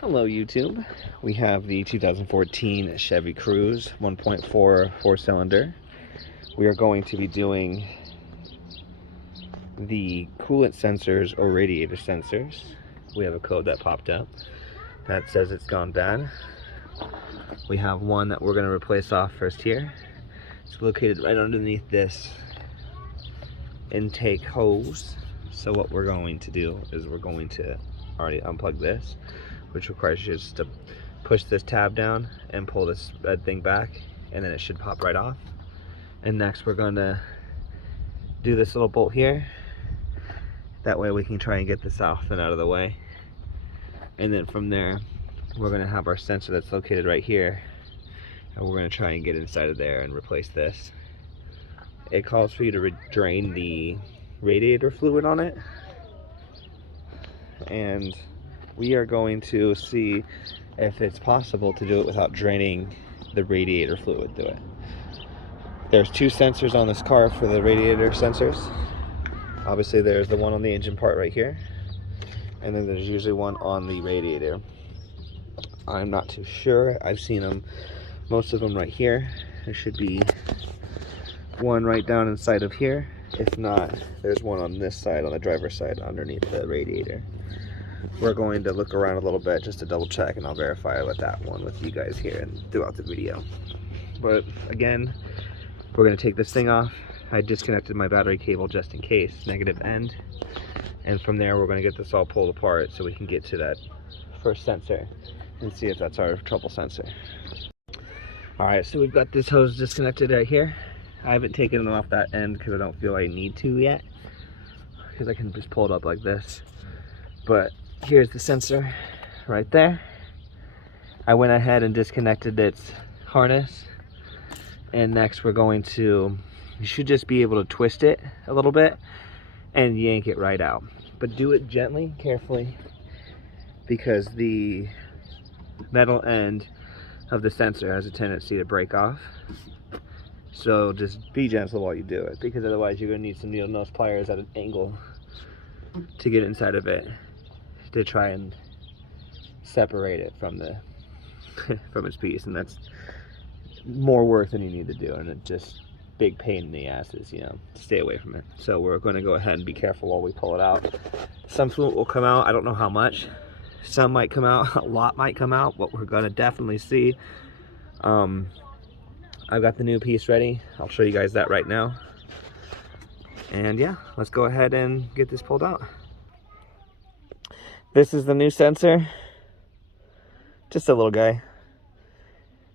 Hello YouTube. We have the 2014 Chevy Cruize 1.4 4-cylinder. We are going to be doing the coolant sensors or radiator sensors. We have a code that popped up that says it's gone bad. We have one that we're going to replace off first here. It's located right underneath this intake hose. So what we're going to do is we're going to already unplug this, which requires you just to push this tab down and pull this red thing back, and then it should pop right off. And next we're going to do this little bolt here. That way we can try and get this off and out of the way. And then from there we're going to have our sensor that's located right here, and we're going to try and get inside of there and replace this. It calls for you to drain the radiator fluid on it, and we are going to see if it's possible to do it without draining the radiator fluid through it. There's two sensors on this car for the radiator sensors. Obviously there's the one on the engine part right here, and then there's usually one on the radiator. I'm not too sure. I've seen them, most of them right here. There should be one right down inside of here. If not, there's one on this side, on the driver's side, underneath the radiator. We're going to look around a little bit just to double check, and I'll verify with that one with you guys here and throughout the video. But again, we're going to take this thing off. I disconnected my battery cable just in case, negative end. And from there, we're going to get this all pulled apart so we can get to that first sensor and see if that's our trouble sensor. Alright, so we've got this hose disconnected right here. I haven't taken it off that end because I don't feel I need to yet, because I can just pull it up like this. But here's the sensor right there. I went ahead and disconnected its harness, and next we're going to, you should just be able to twist it a little bit and yank it right out, but do it gently, carefully, because the metal end of the sensor has a tendency to break off. So just be gentle while you do it, because otherwise you're going to need some needle nose pliers at an angle to get inside of it to try and separate it from the from its piece, and that's more work than you need to do, and it's just big pain in the asses, you know. Stay away from it. So we're going to go ahead and be careful while we pull it out. Some fluid will come out. I don't know how much. Some might come out. A lot might come out. What we're going to definitely see. I've got the new piece ready. I'll show you guys that right now. And yeah, let's go ahead and get this pulled out. This is the new sensor. Just a little guy.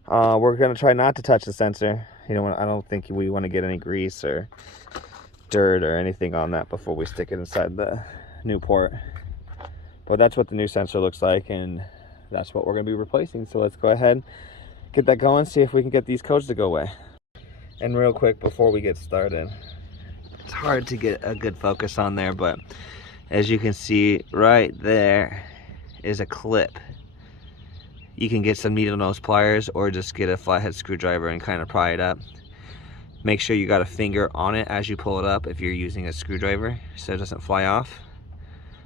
We're gonna try not to touch the sensor. You know, I don't think we want to get any grease or dirt or anything on that before we stick it inside the new port. But that's what the new sensor looks like, and that's what we're gonna be replacing. So let's go ahead, get that going, see if we can get these codes to go away. And real quick before we get started, it's hard to get a good focus on there, but as you can see right there is a clip. You can get some needle nose pliers or just get a flathead screwdriver and kind of pry it up. Make sure you got a finger on it as you pull it up if you're using a screwdriver, so it doesn't fly off.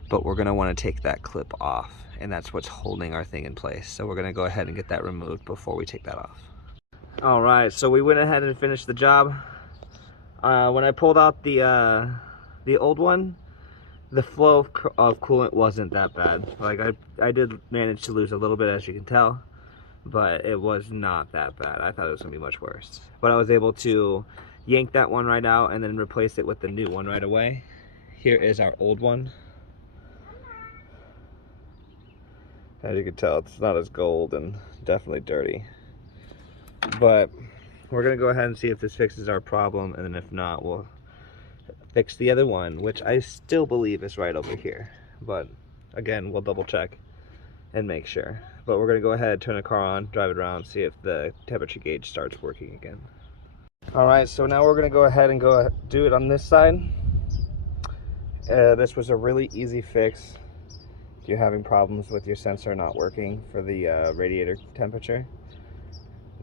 But we're going to want to take that clip off, and that's what's holding our thing in place. So we're going to go ahead and get that removed before we take that off. Alright, so we went ahead and finished the job. When I pulled out the old one, the flow of coolant wasn't that bad. Like I did manage to lose a little bit, as you can tell, but it was not that bad. I thought it was going to be much worse. But I was able to yank that one right out and then replace it with the new one right away. Here is our old one. As you can tell, it's not as gold and definitely dirty. But we're going to go ahead and see if this fixes our problem, and then if not, we'll fix the other one, which I still believe is right over here. But again, we'll double check and make sure. But we're going to go ahead, turn the car on, drive it around, see if the temperature gauge starts working again. Alright, so now we're going to go ahead and do it on this side. This was a really easy fix. If you're having problems with your sensor not working for the radiator temperature,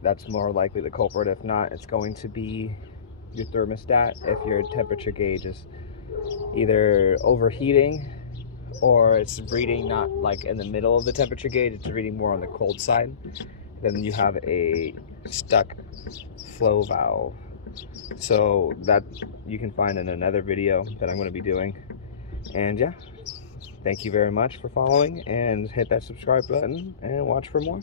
that's more likely the culprit. If not, it's going to be your thermostat. If your temperature gauge is either overheating or it's reading not like in the middle of the temperature gauge, it's reading more on the cold side, then you have a stuck flow valve. So that you can find in another video that I'm going to be doing. And yeah, thank you very much for following, and hit that subscribe button and watch for more.